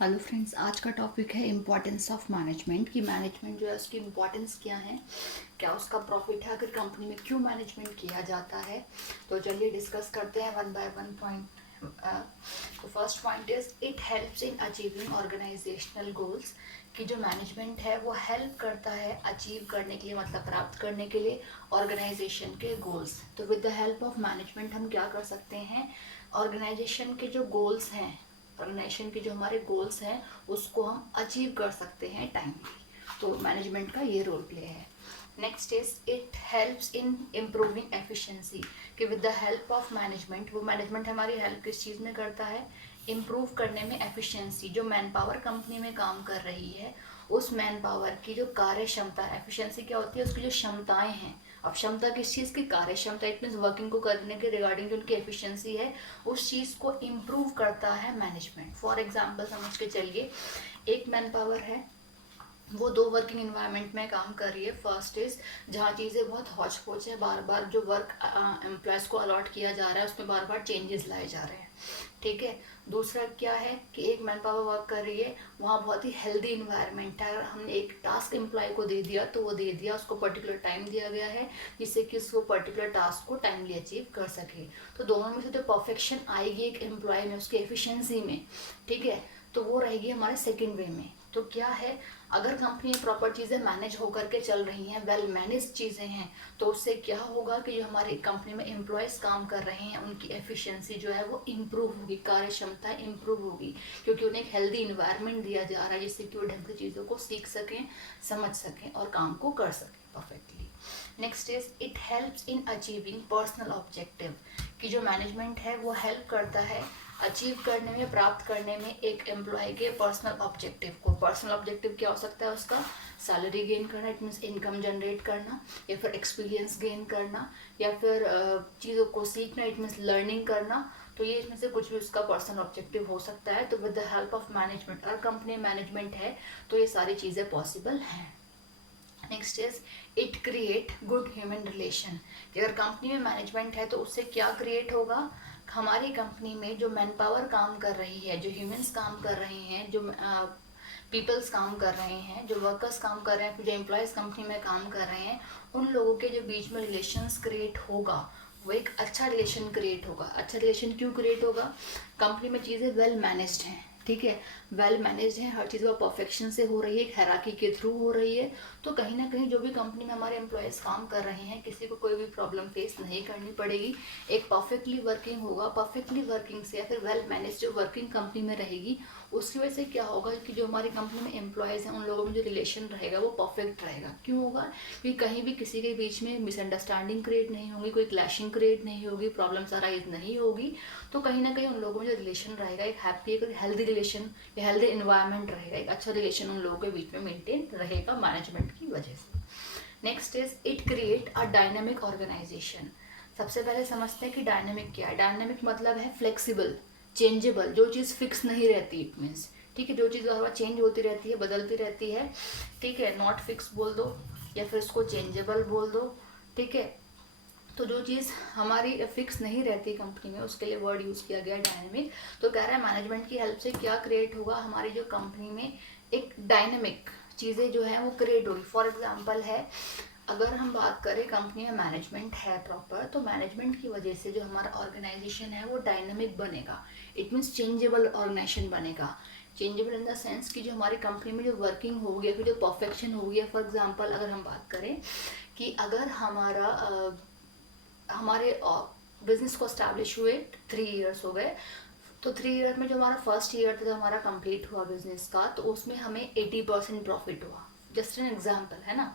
Hello friends, आज का topic है इम्पॉर्टेंस ऑफ मैनेजमेंट कि मैनेजमेंट जो है उसकी इम्पॉर्टेंस क्या है, क्या उसका प्रॉफिट है, आखिर कंपनी में क्यों मैनेजमेंट किया जाता है। तो चलिए डिस्कस करते हैं वन बाय वन पॉइंट। तो first point is it helps in achieving organizational goals कि जो मैनेजमेंट है वो हेल्प करता है अचीव करने के लिए, मतलब प्राप्त करने के लिए ऑर्गेनाइजेशन के गोल्स। तो with the help of management हम क्या कर सकते हैं, ऑर्गेनाइजेशन के जो गोल्स हैं, ऑर्गेनाइजेशन के जो हमारे गोल्स हैं उसको हम अचीव कर सकते हैं टाइमली। तो मैनेजमेंट का ये रोल प्ले है। Next is it helps in improving efficiency कि with the help of management, वो मैनेजमेंट हमारी हेल्प किस चीज़ में करता है, इम्प्रूव करने में एफिशिएंसी। जो मैन पावर कंपनी में काम कर रही है उस मैन पावर की जो कार्य क्षमता, एफिशिएंसी क्या होती है, उसकी जो क्षमताएं हैं। अब क्षमता किस चीज़ की, कार्य क्षमता, इट मीन्स वर्किंग को करने के रिगार्डिंग जो उनकी एफिशिएंसी है उस चीज़ को इम्प्रूव करता है मैनेजमेंट। फॉर एग्जाम्पल समझ के चलिए, एक मैन पावर है, वो दो वर्किंग इन्वायरमेंट में काम कर रही है। फर्स्ट इज जहाँ चीज़ें बहुत हौच पौच है, बार बार जो वर्क एम्प्लॉयज़ को अलॉट किया जा रहा है उसमें बार बार चेंजेस लाए जा रहे हैं, ठीक है। दूसरा क्या है कि एक मैन पावर वर्क कर रही है, वहाँ बहुत ही हेल्दी इन्वायरमेंट है। अगर हमने एक टास्क एम्प्लॉय को दे दिया तो वो दे दिया, उसको पर्टिकुलर टाइम दिया गया है जिससे कि उसको पर्टिकुलर टास्क को टाइमली अचीव कर सके। तो दोनों में से जो परफेक्शन आएगी एक एम्प्लॉय में, उसकी एफिशिएंसी में, ठीक है, तो वो रहेगी हमारे सेकेंड वे में। तो क्या है, अगर कंपनी में प्रॉपर चीज़ें मैनेज होकर के चल रही हैं, वेल मैनेज चीज़ें हैं, तो उससे क्या होगा कि जो हमारी कंपनी में एम्प्लॉयज़ काम कर रहे हैं उनकी एफिशिएंसी जो है वो इम्प्रूव होगी, कार्य क्षमता इम्प्रूव होगी, क्योंकि उन्हें एक हेल्दी इन्वायरमेंट दिया जा रहा है जिससे कि वो ढंग से चीज़ों को सीख सकें, समझ सकें और काम को कर सकें perfectly. Next is it helps in achieving personal objective कि जो मैनेजमेंट है वो हेल्प करता है अचीव करने में, प्राप्त करने में एक एम्प्लॉय के पर्सनल ऑब्जेक्टिव को। पर्सनल ऑब्जेक्टिव क्या हो सकता है उसका, सैलरी गेन करना, इट मीन्स इनकम जनरेट करना, या फिर एक्सपीरियंस गेन करना, या फिर चीज़ों को सीखना, इट मीन्स लर्निंग करना। तो ये इसमें से कुछ भी उसका पर्सनल ऑब्जेक्टिव हो सकता है। तो with the help of management, अगर कंपनी मैनेजमेंट है तो ये सारी चीज़ें पॉसिबल हैं। Next is it create good human relation कि अगर कंपनी में मैनेजमेंट है तो उससे क्या क्रिएट होगा, हमारी कंपनी में जो मैन पावर काम कर रही है, जो ह्यूमंस काम कर रहे हैं, जो पीपल्स काम कर रहे हैं, जो वर्कर्स काम कर रहे हैं, जो एम्प्लॉयज़ कंपनी में काम कर रहे हैं, उन लोगों के जो बीच में रिलेशंस क्रिएट होगा वो एक अच्छा रिलेशन क्रिएट होगा। अच्छा रिलेशन क्यों क्रिएट होगा, कंपनी में चीज़ें वेल मैनेज्ड हैं, ठीक है, वेल मैनेज है, हर चीज़ वो परफेक्शन से हो रही है, एक हैराकी के थ्रू हो रही है। तो कहीं ना कहीं जो भी कंपनी में हमारे एम्प्लॉयज़ काम कर रहे हैं किसी को कोई भी प्रॉब्लम फेस नहीं करनी पड़ेगी। एक परफेक्टली वर्किंग होगा, परफेक्टली वर्किंग से या फिर वेल मैनेज जो वर्किंग कंपनी में रहेगी उसकी वजह से क्या होगा कि जो हमारी कंपनी में एम्प्लॉयज़ हैं उन लोगों में जो रिलेशन रहेगा वो परफेक्ट रहेगा। क्यों होगा, क्योंकि कहीं भी किसी के बीच में मिसअंडरस्टैंडिंग क्रिएट नहीं होगी, कोई क्लैशिंग क्रिएट नहीं होगी, प्रॉब्लम्स अराइज नहीं होगी। तो कहीं ना कहीं उन लोगों में जो रिलेशन रहेगा एक हैप्पी, एक हेल्दी रिलेशन, हेल्दी इन्वायरमेंट रहेगा, एक अच्छा रिलेशन उन लोगों के बीच में मेंटेन रहेगा मैनेजमेंट की वजह से। Next is it create a dynamic organization. सबसे पहले समझते हैं कि डायनामिक क्या है। डायनामिक मतलब है फ्लेक्सिबल, चेंजेबल, जो चीज़ फिक्स नहीं रहती, इट मीन्स, ठीक है, जो चीज़ बार बार चेंज होती रहती है, बदलती रहती है, ठीक है, नॉट फिक्स बोल दो या फिर उसको चेंजेबल बोल दो, ठीक है। तो जो चीज़ हमारी फिक्स नहीं रहती कंपनी में उसके लिए वर्ड यूज़ किया गया डायनेमिक। तो कह रहा है मैनेजमेंट की हेल्प से क्या क्रिएट होगा, हमारी जो कंपनी में एक डायनेमिक चीज़ें जो है वो क्रिएट होगी। फॉर एग्जांपल है, अगर हम बात करें कंपनी में मैनेजमेंट है प्रॉपर, तो मैनेजमेंट की वजह से जो हमारा ऑर्गेनाइजेशन है वो डायनेमिक बनेगा, इट मीन्स चेंजेबल ऑर्गेनाइजेशन बनेगा। चेंजेबल इन द सेंस कि जो हमारी कंपनी में जो वर्किंग होगी या फिर जो परफेक्शन होगी, फॉर एग्जांपल अगर हम बात करें कि अगर हमारे बिजनेस को स्टैब्लिश हुए 3 ईयर्स हो गए, तो 3 ईयर में जो हमारा फर्स्ट ईयर था जो हमारा कंप्लीट हुआ बिजनेस का, तो उसमें हमें 80% प्रॉफिट हुआ, जस्ट एन एग्जाम्पल है ना।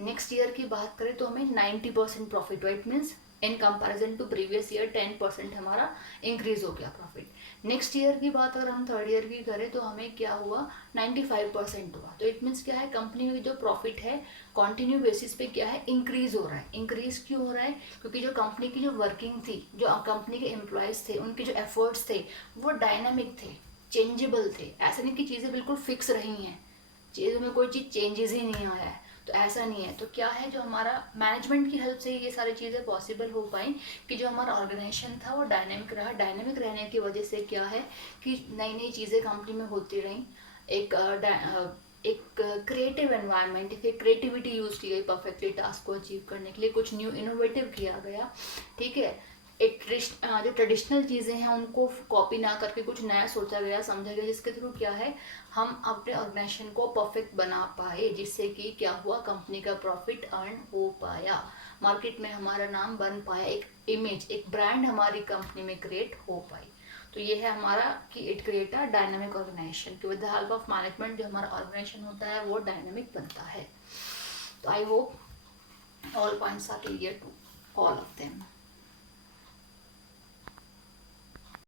नेक्स्ट ईयर की बात करें तो हमें 90% प्रॉफिट हुआ, it means in comparison to previous year 10% हमारा इंक्रीज हो गया प्रॉफिट। नेक्स्ट ईयर की बात अगर हम थर्ड ईयर की करें तो हमें क्या हुआ, 95% हुआ। तो इट मीन्स क्या है, कंपनी में जो प्रॉफिट है कॉन्टिन्यू बेसिस पे क्या है, इंक्रीज हो रहा है। इंक्रीज क्यों हो रहा है, क्योंकि जो कंपनी की जो वर्किंग थी, जो कंपनी के एम्प्लॉयज़ थे, उनके जो एफर्ट्स थे वो डायनामिक थे, चेंजेबल थे। ऐसा नहीं कि चीज़ें बिल्कुल फिक्स रही हैं, चीज़ों में कोई चीज़ चेंजेस ही नहीं आया है। तो ऐसा नहीं है। तो क्या है, जो हमारा मैनेजमेंट की हेल्प से ये सारी चीज़ें पॉसिबल हो पाई कि जो हमारा ऑर्गेनाइजेशन था वो डायनेमिक रहा। डायनेमिक रहने की वजह से क्या है कि नई नई चीज़ें कंपनी में होती रहीं, एक क्रिएटिव एनवायरनमेंट, फिर क्रिएटिविटी यूज़ की गई परफेक्टली टास्क को अचीव करने के लिए, कुछ न्यू इनोवेटिव किया गया, ठीक है। एक जो ट्रेडिशनल चीज़ें हैं उनको कॉपी ना करके कुछ नया सोचा गया, समझा गया, जिसके थ्रू क्या है हम अपने ऑर्गेनाइजेशन को परफेक्ट बना पाए, जिससे कि क्या हुआ, कंपनी का प्रॉफिट अर्न हो पाया, मार्केट में हमारा नाम बन पाया, एक इमेज, एक ब्रांड हमारी कंपनी में क्रिएट हो पाई। तो ये है हमारा कि it create a dynamic organization, कि with the help of management जो हमारा ऑर्गेनाइजेशन होता है वो डायनामिक बनता है। तो I hope all points are clear to all of them.